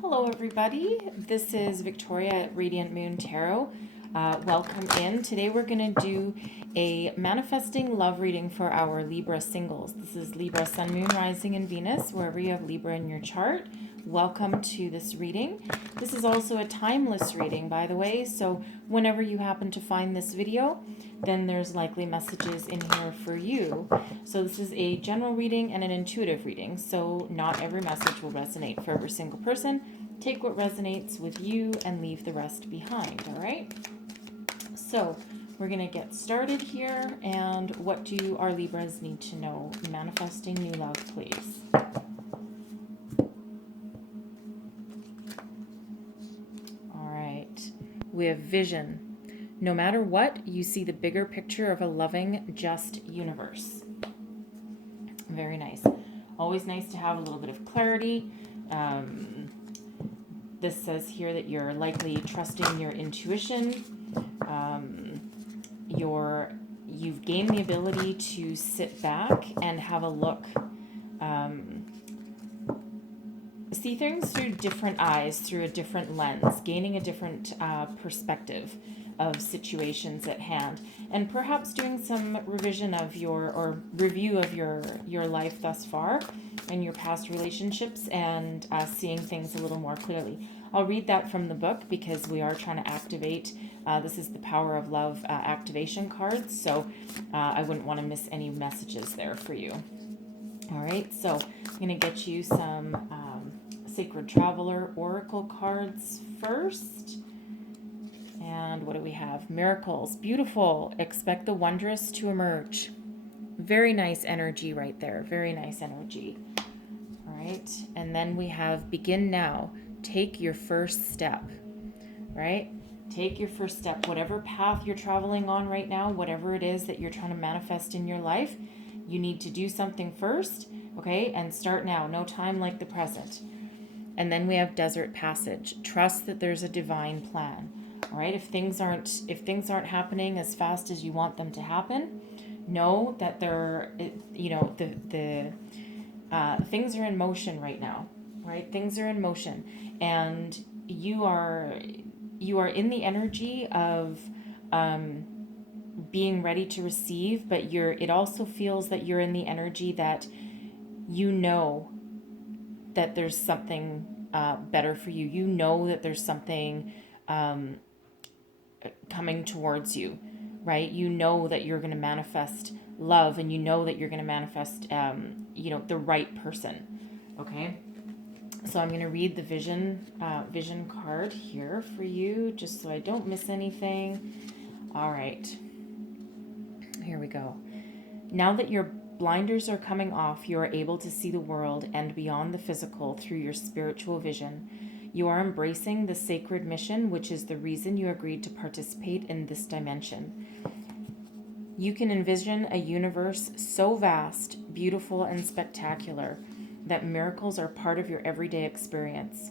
Hello everybody, this is Victoria at Radiant Moon Tarot. Welcome in. Today we're going to do a manifesting love reading for our Libra singles. This is Libra, Sun, Moon, Rising, and Venus, wherever you have Libra in your chart. Welcome to this reading. This is also a timeless reading, by the way, so whenever you happen to find this video, then there's likely messages in here for you. So this is a general reading and an intuitive reading, so not every message will resonate for every single person. Take what resonates with you and leave the rest behind, all right? So we're going to get started here, and what do our Libras need to know? Manifesting new love, please. All right, we have vision. No matter what, you see the bigger picture of a loving, just universe. Very nice. Always nice to have a little bit of clarity. This says here that you're likely trusting your intuition. You've gained the ability to sit back and have a look, see things through different eyes, through a different lens, gaining a different perspective of situations at hand, and perhaps doing some revision of review of your life thus far and your past relationships, and seeing things a little more clearly. I'll read that from the book because we are trying to activate. This is the Power of Love activation cards, so I wouldn't want to miss any messages there for you. All right, so I'm going to get you some Sacred Traveler Oracle cards first. And what do we have? Miracles. Beautiful. Expect the wondrous to emerge. Very nice energy right there. Very nice energy. All right. And then we have begin now. Take your first step. Right? Take your first step. Whatever path you're traveling on right now, whatever it is that you're trying to manifest in your life, you need to do something first. Okay? And start now. No time like the present. And then we have Desert Passage. Trust that there's a divine plan. All right, if things aren't happening as fast as you want them to happen, know that things are in motion right now. Right, things are in motion, and you are in the energy of being ready to receive, but it also feels that you're in the energy that you know that there's something better for you. You know that there's something coming towards you, right? You know that you're going to manifest love, and you know that you're going to manifest, the right person. Okay. So I'm going to read the vision card here for you, just so I don't miss anything. All right. Here we go. Now that your blinders are coming off, you are able to see the world and beyond the physical through your spiritual vision. You are embracing the sacred mission, which is the reason you agreed to participate in this dimension. You can envision a universe so vast, beautiful, and spectacular that miracles are part of your everyday experience.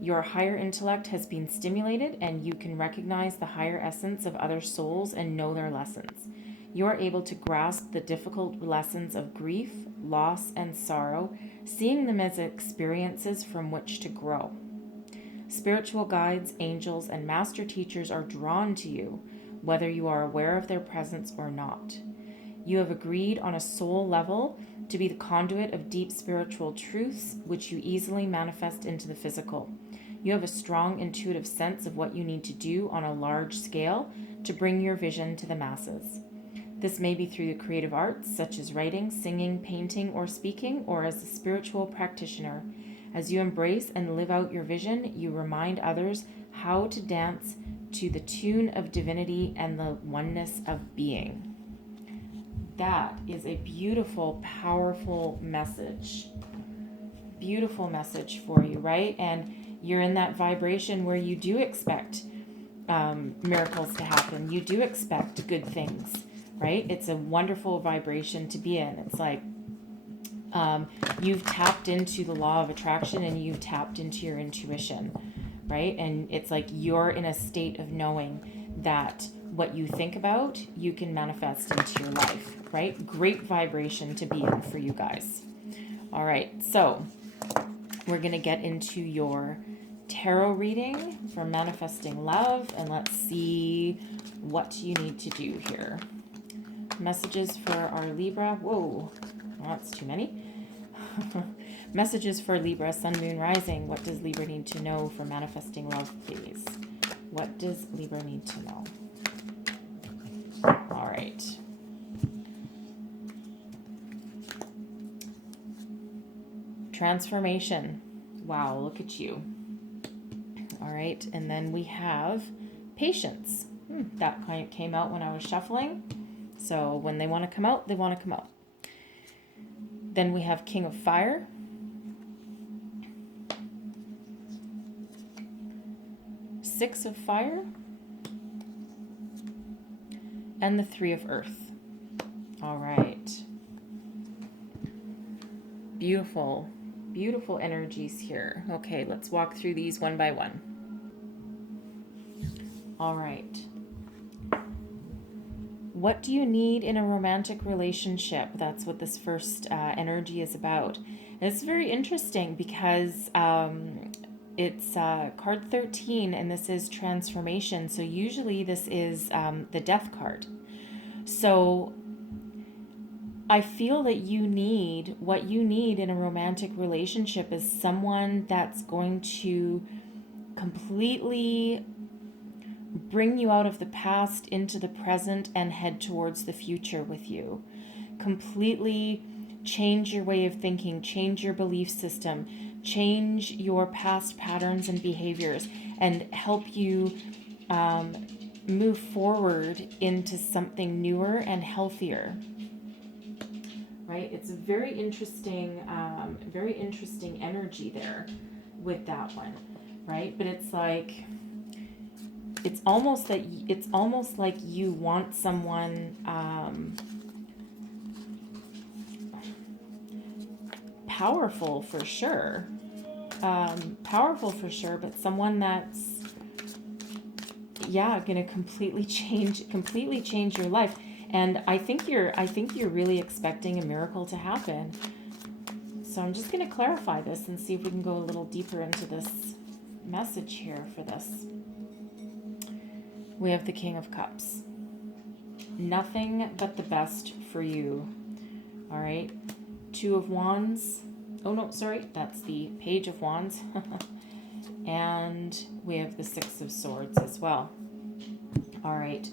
Your higher intellect has been stimulated, and you can recognize the higher essence of other souls and know their lessons. You are able to grasp the difficult lessons of grief, loss, and sorrow, seeing them as experiences from which to grow. Spiritual guides, angels, and master teachers are drawn to you, whether you are aware of their presence or not. You have agreed on a soul level to be the conduit of deep spiritual truths, which you easily manifest into the physical. You have a strong intuitive sense of what you need to do on a large scale to bring your vision to the masses. This may be through the creative arts, such as writing, singing, painting, or speaking, or as a spiritual practitioner. As you embrace and live out your vision, you remind others how to dance to the tune of divinity and the oneness of being. That is a beautiful, powerful message. Beautiful message for you, right? And you're in that vibration where you do expect miracles to happen. You do expect good things, right? It's a wonderful vibration to be in. It's like you've tapped into the law of attraction, and you've tapped into your intuition, right? And it's like you're in a state of knowing that what you think about, you can manifest into your life, right? Great vibration to be in for you guys. All right, so we're going to get into your tarot reading for manifesting love, and let's see what you need to do here. Messages for our Libra. Whoa, that's too many. Messages for Libra, Sun, Moon, Rising. What does Libra need to know for manifesting love, please? What does Libra need to know? All right. Transformation. Wow, look at you. All right, and then we have patience. That came out when I was shuffling. So when they want to come out, they want to come out. Then we have King of Fire. Six of Fire. And the Three of Earth. All right. Beautiful, beautiful energies here. Okay, let's walk through these one by one. All right. What do you need in a romantic relationship? That's what this first energy is about. And it's very interesting because it's card 13, and this is transformation. So usually this is the death card. So I feel that what you need in a romantic relationship is someone that's going to completely bring you out of the past into the present and head towards the future with you. Completely change your way of thinking, change your belief system, change your past patterns and behaviors, and help you move forward into something newer and healthier. Right? It's a very interesting energy there with that one, right? But it's like, it's almost like you want someone powerful for sure, but someone that's gonna completely change your life. And I think you're really expecting a miracle to happen. So I'm just gonna clarify this and see if we can go a little deeper into this message here for this. We have the King of Cups. Nothing but the best for you. All right. Two of Wands. Oh, no, sorry. That's the Page of Wands. And we have the Six of Swords as well. All right.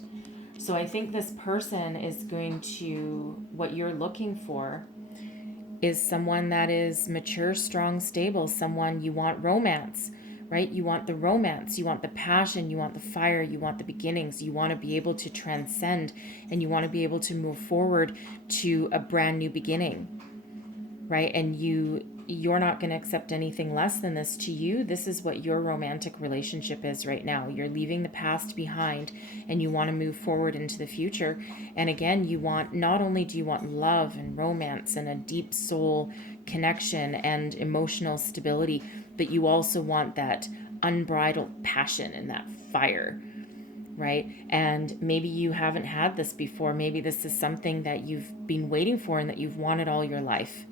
So I think this person is going to, what you're looking for is someone that is mature, strong, stable, someone you want romance. Right? You want the romance, you want the passion, you want the fire, you want the beginnings, you want to be able to transcend, and you want to be able to move forward to a brand new beginning, right? And you're not going to accept anything less than this. To you, this is what your romantic relationship is right now. You're leaving the past behind and you want to move forward into the future. And again, not only do you want love and romance and a deep soul connection and emotional stability, but you also want that unbridled passion and that fire, right? And maybe you haven't had this before. Maybe this is something that you've been waiting for and that you've wanted all your life,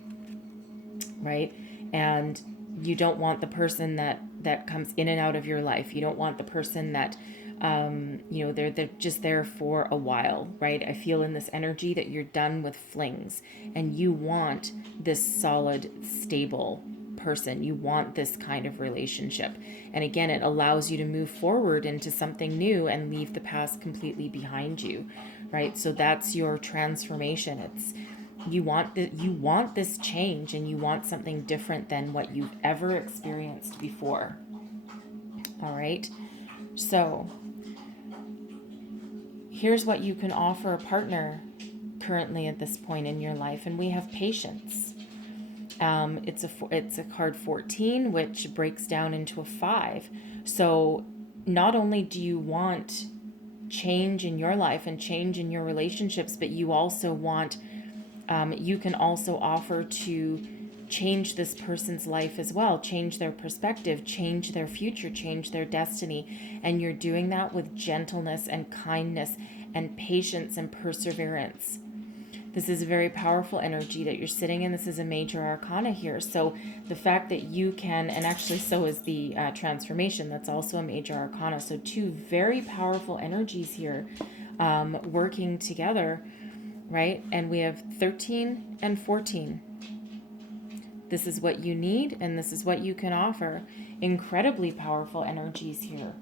right? And you don't want the person that comes in and out of your life. You don't want the person that, they're just there for a while, right? I feel in this energy that you're done with flings and you want this solid, stable person. You want this kind of relationship. And again, it allows you to move forward into something new and leave the past completely behind you, right? So that's your transformation. It's you want this change, and you want something different than what you've ever experienced before. All right. So here's what you can offer a partner currently at this point in your life, and we have patience. It's a card 14, which breaks down into a 5. So not only do you want change in your life and change in your relationships, but you also want, you can also offer to change this person's life as well, change their perspective, change their future, change their destiny. And you're doing that with gentleness and kindness and patience and perseverance. This is a very powerful energy that you're sitting in. This is a major arcana here. So the fact that you can, and actually so is the transformation, that's also a major arcana. So two very powerful energies here working together, right? And we have 13 and 14. This is what you need, and this is what you can offer. Incredibly powerful energies here.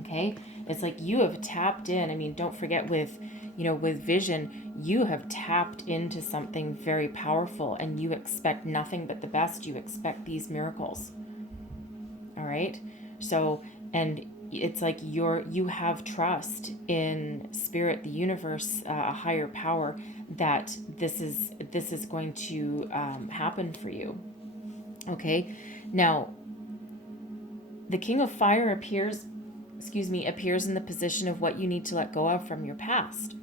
Okay, it's like you have tapped in. I mean, don't forget with, with vision, you have tapped into something very powerful, and you expect nothing but the best. You expect these miracles. All right. So, and it's like you have trust in spirit, the universe, a higher power, that this is going to happen for you. Okay. Now, the King of Fire appears in the position of what you need to let go of from your past.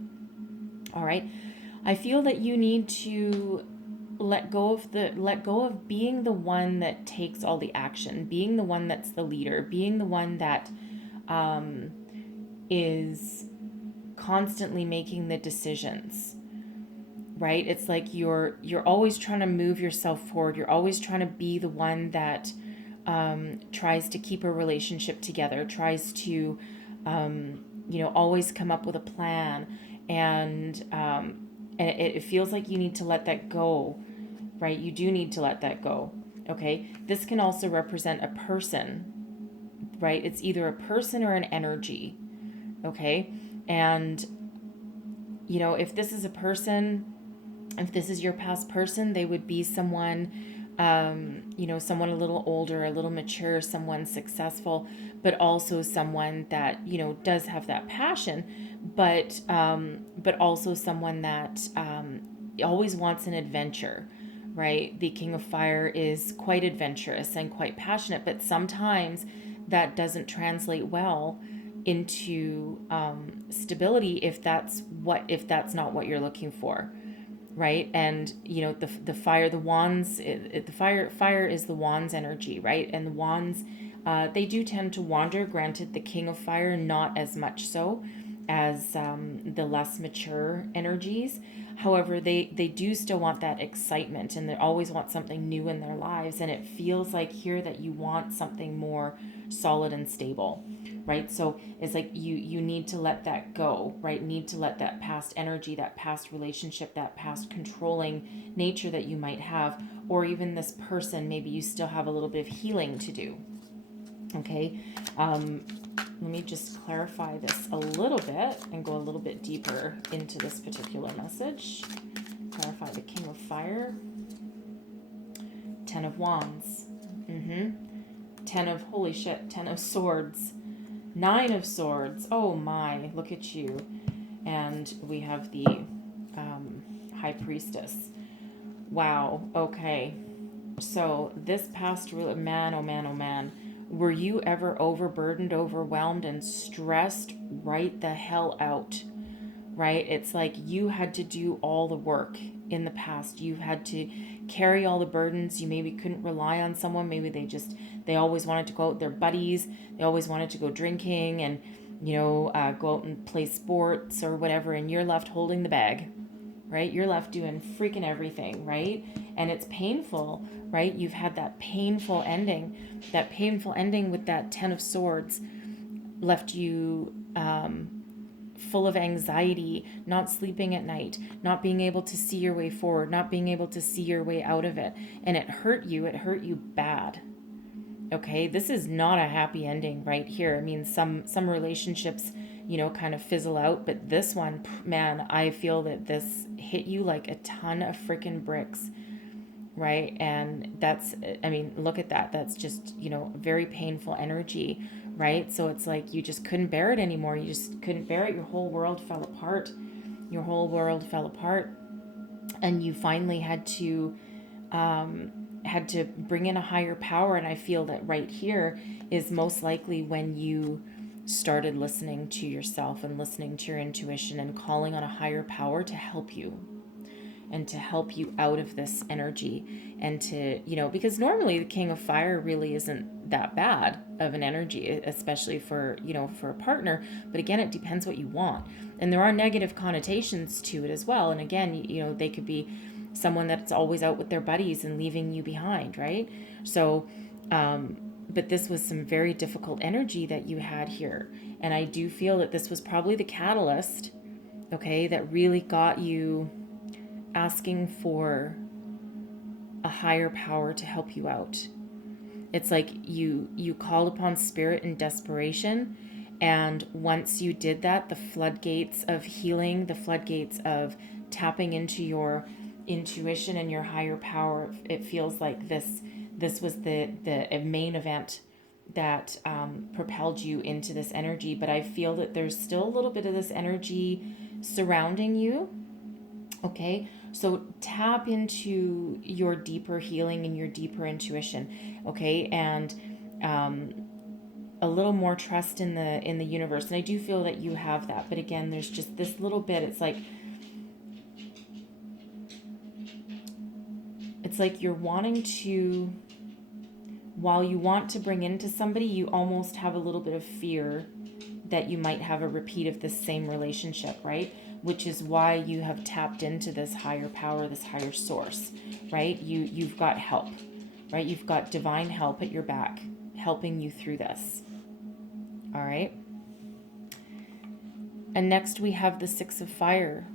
All right. I feel that you need to let go of being the one that takes all the action, being the one that's the leader, being the one that is constantly making the decisions. Right? It's like you're always trying to move yourself forward. You're always trying to be the one that tries to keep a relationship together, tries to, always come up with a plan. And it feels like you need to let that go, right? You do need to let that go. Okay. This can also represent a person, right? It's either a person or an energy. Okay. And, if this is a person, if this is your past person, they would be someone, someone a little older, a little mature, someone successful, but also someone that, does have that passion, but also someone that always wants an adventure, right? The King of Fire is quite adventurous and quite passionate, but sometimes that doesn't translate well into stability if that's not what you're looking for. Right. And the fire, the wands, the fire is the wands energy, right? And the wands, they do tend to wander. Granted, the King of Fire not as much so as the less mature energies. However, they do still want that excitement, and they always want something new in their lives. And it feels like here that you want something more solid and stable, right? So it's like you need to let that go, right? Need to let that past energy, that past relationship, that past controlling nature that you might have, or even this person, maybe you still have a little bit of healing to do. Okay. Let me just clarify this a little bit and go a little bit deeper into this particular message. Clarify the King of Fire. 10 of Wands. 10 of, holy shit, 10 of Swords. 9 of Swords. Oh my, look at you. And we have the High Priestess. Wow, okay. So this past, man, oh man, oh man. Were you ever overburdened, overwhelmed, and stressed right the hell out? Right? It's like you had to do all the work in the past. You had to carry all the burdens. You maybe couldn't rely on someone. Maybe they always wanted to go out with their buddies. They always wanted to go drinking and, go out and play sports or whatever. And you're left holding the bag, right? You're left doing freaking everything, right? And it's painful, right? You've had that painful ending with that 10 of Swords left you full of anxiety, not sleeping at night, not being able to see your way forward, not being able to see your way out of it. And it hurt you bad. Okay, this is not a happy ending right here. I mean, some relationships, kind of fizzle out, but this one, man, I feel that this hit you like a ton of freaking bricks, right? And look at that. That's just, very painful energy, right? So it's like you just couldn't bear it anymore. You just couldn't bear it. Your whole world fell apart. And you finally had to bring in a higher power. And I feel that right here is most likely when you started listening to yourself and listening to your intuition and calling on a higher power to help you and to help you out of this energy and to, because normally the King of Fire really isn't that bad of an energy, especially for, for a partner. But again, it depends what you want. And there are negative connotations to it as well. And again, they could be someone that's always out with their buddies and leaving you behind, right? So, but this was some very difficult energy that you had here. And I do feel that this was probably the catalyst, okay, that really got you asking for a higher power to help you out. It's like you called upon spirit in desperation, and once you did that, the floodgates of healing, the floodgates of tapping into your intuition and your higher power, it feels like this was the main event that propelled you into this energy. But I feel that there's still a little bit of this energy surrounding you. Okay, so tap into your deeper healing and your deeper intuition, okay, and a little more trust in the universe. And I do feel that you have that, but again, there's just this little bit. It's like you're wanting to, while you want to bring into somebody, you almost have a little bit of fear that you might have a repeat of this same relationship, right? Which is why you have tapped into this higher power, this higher source, right? You've got help, right? You've got divine help at your back, helping you through this. All right. And next we have the Six of Fire.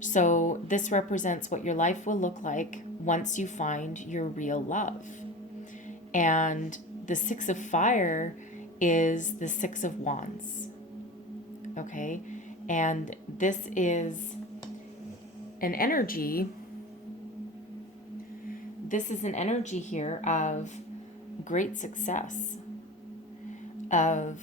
So this represents what your life will look like once you find your real love. And the Six of Fire is the Six of Wands. Okay. And this is an energy. This is an energy here of great success, of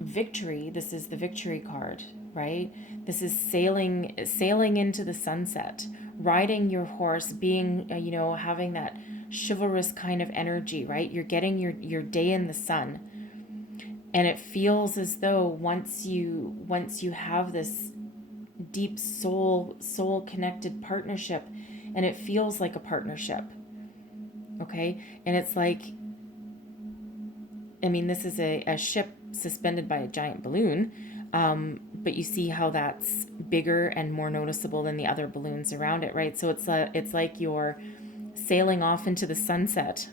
victory. This is the victory card, right? This is sailing into the sunset, riding your horse, being, having that chivalrous kind of energy, right? You're getting your day in the sun. And it feels as though once you have this deep soul connected partnership, and it feels like a partnership, okay? And it's like, I mean, this is a ship suspended by a giant balloon, but you see how that's bigger and more noticeable than the other balloons around it, right? So it's like you're sailing off into the sunset,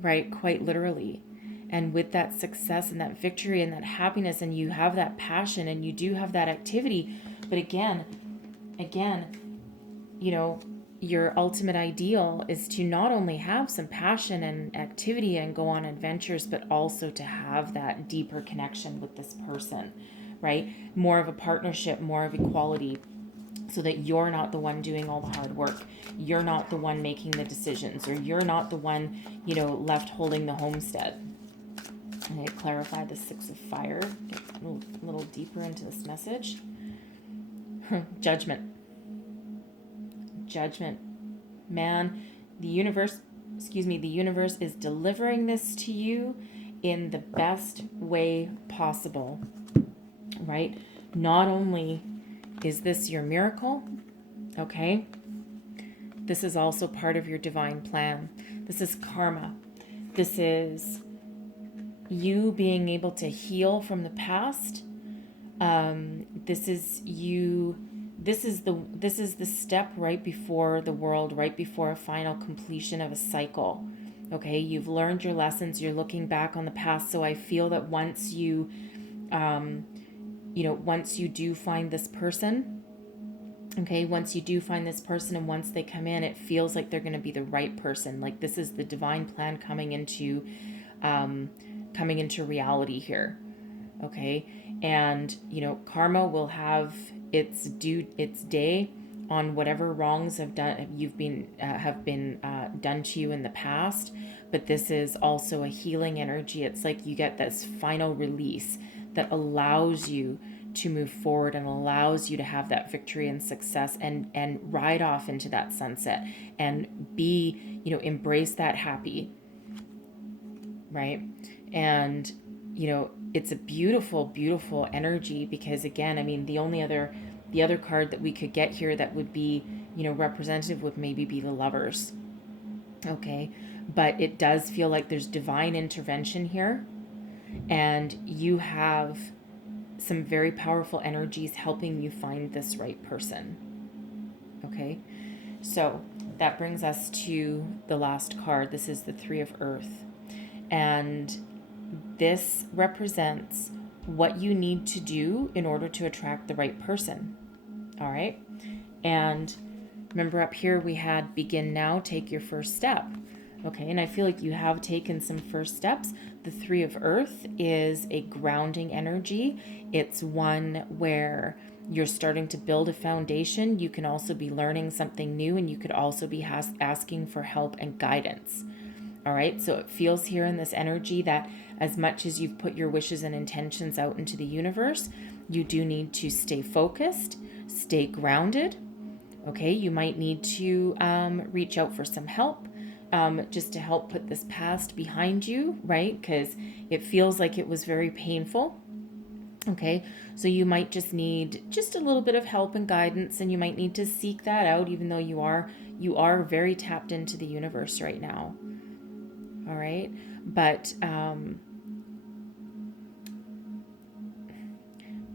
right? Quite literally. And with that success and that victory and that happiness, and you have that passion and you do have that activity. But again, your ultimate ideal is to not only have some passion and activity and go on adventures, but also to have that deeper connection with this person, right? More of a partnership, more of equality, so that you're not the one doing all the hard work. You're not the one making the decisions, or you're not the one, left holding the homestead. And I clarify the Six of Fire, get a little deeper into this message. Judgment. Man, the universe is delivering this to you in the best way possible, right? Not only is this your miracle, okay? This is also part of your divine plan. This is karma. This is you being able to heal from the past. This is the step right before a final completion of a cycle. Okay, you've learned your lessons, you're looking back on the past. So I feel that once you do find this person, and once they come in, it feels like they're going to be the right person. Like this is the divine plan coming into reality here. Okay. And, karma will have its day on whatever wrongs have been done to you in the past. But this is also a healing energy. It's like you get this final release that allows you to move forward and allows you to have that victory and success and ride off into that sunset and be, embrace that happy, right? And, it's a beautiful, beautiful energy, because again, I mean, the other card that we could get here that would be, representative would maybe be the Lovers. Okay. but it does feel like there's divine intervention here, and you have some very powerful energies helping you find this right person. Okay, so that brings us to the last card. This is the Three of Earth, and this represents what you need to do in order to attract the right person. All right, and remember up here we had begin now, take your first step. Okay, and I feel like you have taken some first steps. The Three of Earth is a grounding energy. It's one where you're starting to build a foundation. You can also be learning something new, and you could also be asking for help and guidance. All right, so it feels here in this energy that as much as you've put your wishes and intentions out into the universe, you do need to stay focused, stay grounded. Okay, you might need to reach out for some help, just to help put this past behind you, right? Because it feels like it was very painful. Okay, so you might just need just a little bit of help and guidance, and you might need to seek that out, even though you are very tapped into the universe right now. All right, but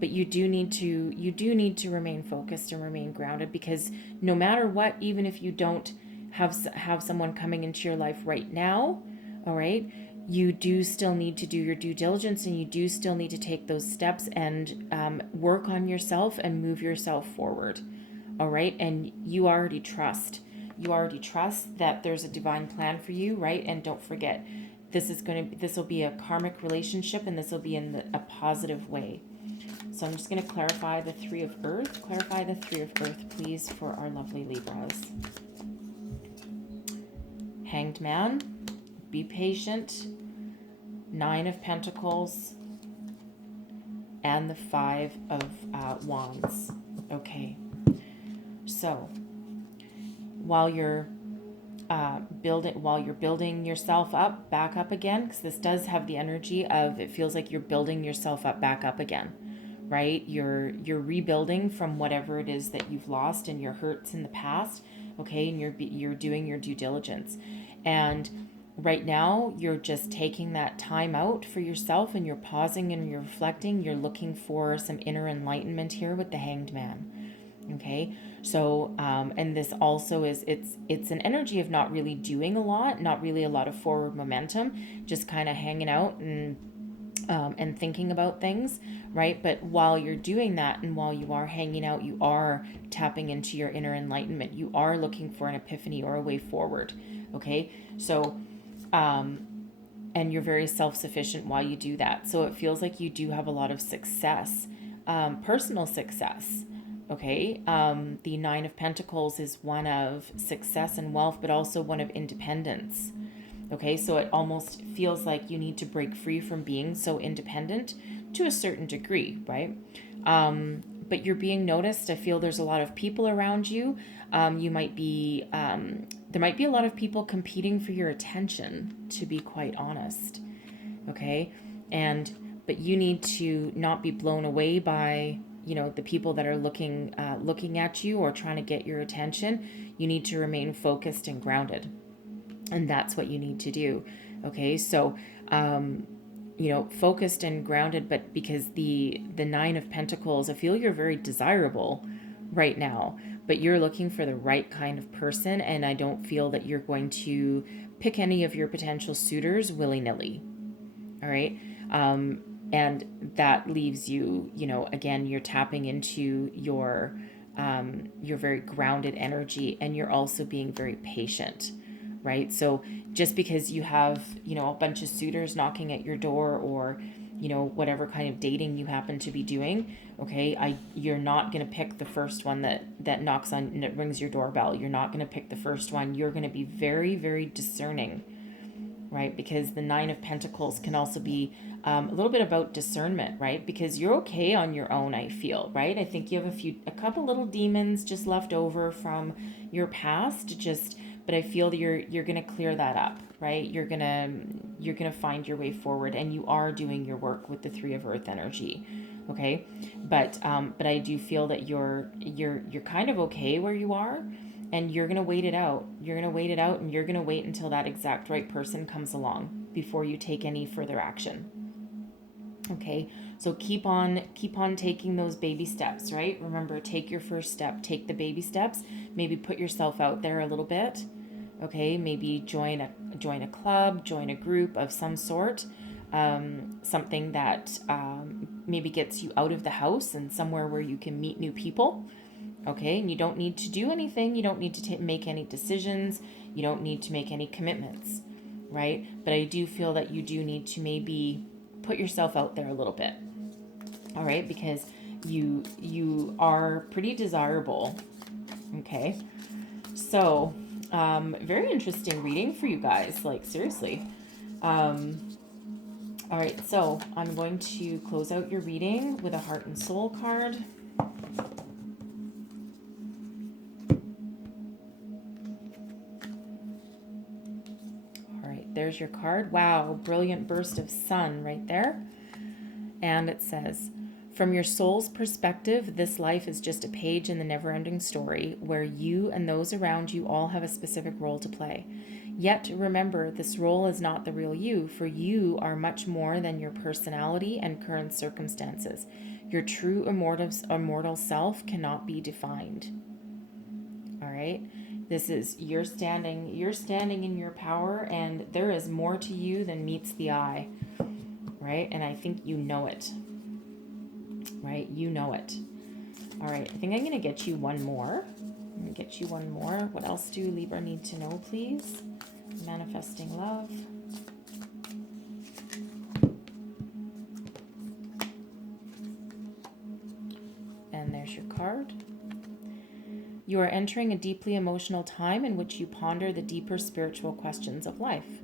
you do need to remain focused and remain grounded, because no matter what, even if you don't have someone coming into your life right now, all right, you do still need to do your due diligence, and you do still need to take those steps and work on yourself and move yourself forward. All right, and you already trust that there's a divine plan for you, right? And don't forget, this will be a karmic relationship, and this will be in a positive way. So I'm just going to clarify the Three of Earth. Clarify the Three of Earth, please, for our lovely Libras. Hanged Man, be patient. Nine of Pentacles, and the Five of Wands. Okay. So while you're building yourself up, back up again, because this does have the energy of, it feels like you're building yourself up, back up again, right? You're rebuilding from whatever it is that you've lost and your hurts in the past, okay? And you're doing your due diligence, and right now you're just taking that time out for yourself, and you're pausing and you're reflecting. You're looking for some inner enlightenment here with the Hanged Man. Okay, so and this also is, it's an energy of not really doing a lot, not really a lot of forward momentum, just kind of hanging out and thinking about things, right? But while you're doing that, and while you are hanging out, you are tapping into your inner enlightenment. You are looking for an epiphany or a way forward. Okay, so and you're very self-sufficient while you do that. So it feels like you do have a lot of success, personal success. Okay, the Nine of Pentacles is one of success and wealth, but also one of independence. Okay, so it almost feels like you need to break free from being so independent to a certain degree, right? But you're being noticed. I feel there's a lot of people around you. You might be, there might be a lot of people competing for your attention, to be quite honest. Okay, but you need to not be blown away by, the people that are looking at you or trying to get your attention. You need to remain focused and grounded, and that's what you need to do. Okay, so focused and grounded, but because the Nine of Pentacles, I feel you're very desirable right now, but you're looking for the right kind of person, and I don't feel that you're going to pick any of your potential suitors willy-nilly. All right, and that leaves you, again, you're tapping into your very grounded energy, and you're also being very patient, right? So just because you have, a bunch of suitors knocking at your door, or, whatever kind of dating you happen to be doing, okay, you're not going to pick the first one that knocks on and it rings your doorbell. You're not going to pick the first one. You're going to be very, very discerning, right? Because the Nine of Pentacles can also be a little bit about discernment, right? Because you're okay on your own, I feel, right? I think you have a couple little demons just left over from your past, but I feel that you're going to clear that up, right? You're going to find your way forward, and you are doing your work with the Three of Earth energy. Okay. But I do feel that you're kind of okay where you are. and you're going to wait it out. You're going to wait it out, and you're going to wait until that exact right person comes along before you take any further action. Okay, so keep on taking those baby steps, right? Remember, take your first step, take the baby steps, maybe put yourself out there a little bit. Okay, maybe join a club, join a group of some sort, something that maybe gets you out of the house and somewhere where you can meet new people. Okay, and you don't need to do anything, you don't need to make any decisions, you don't need to make any commitments, right? But I do feel that you do need to maybe put yourself out there a little bit, all right? Because you are pretty desirable, okay? So, very interesting reading for you guys, like seriously. All right, so I'm going to close out your reading with a heart and soul card. There's your card. Wow, brilliant burst of sun right there. And it says, from your soul's perspective, this life is just a page in the never-ending story where you and those around you all have a specific role to play. Yet remember, this role is not the real you, for you are much more than your personality and current circumstances. Your true immortal self cannot be defined. All right? This is you're standing in your power, and there is more to you than meets the eye, right? And I think you know it, right? You know it. All right, I think I'm going to get you one more. I'm going to get you one more. What else do Libra need to know, please? Manifesting love. And there's your card. You are entering a deeply emotional time in which you ponder the deeper spiritual questions of life.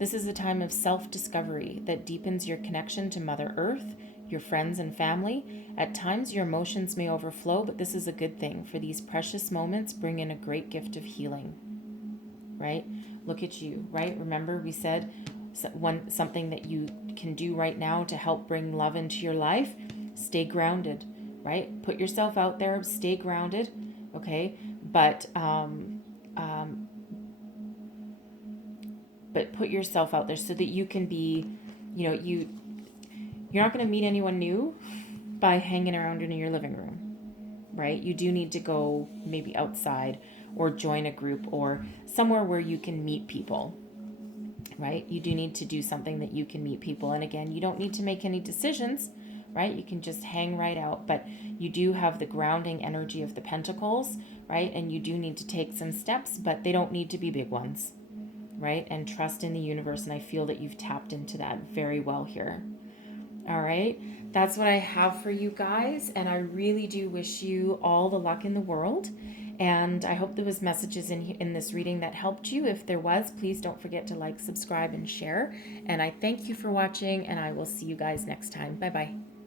This is a time of self-discovery that deepens your connection to Mother Earth, your friends and family. At times your emotions may overflow, but this is a good thing, for these precious moments bring in a great gift of healing. Right? Look at you, right? Remember we said something that you can do right now to help bring love into your life. Stay grounded, right? Put yourself out there, stay grounded. Okay, but put yourself out there so that you can be, you're not going to meet anyone new by hanging around in your living room, right? You do need to go maybe outside or join a group or somewhere where you can meet people, right? You do need to do something that you can meet people. And again, you don't need to make any decisions, right? You can just hang right out, but you do have the grounding energy of the Pentacles, right? And you do need to take some steps, but they don't need to be big ones, right? And trust in the universe. And I feel that you've tapped into that very well here. All right. That's what I have for you guys. And I really do wish you all the luck in the world. And I hope there was messages in this reading that helped you. If there was, please don't forget to like, subscribe, and share. And I thank you for watching, and I will see you guys next time. Bye-bye.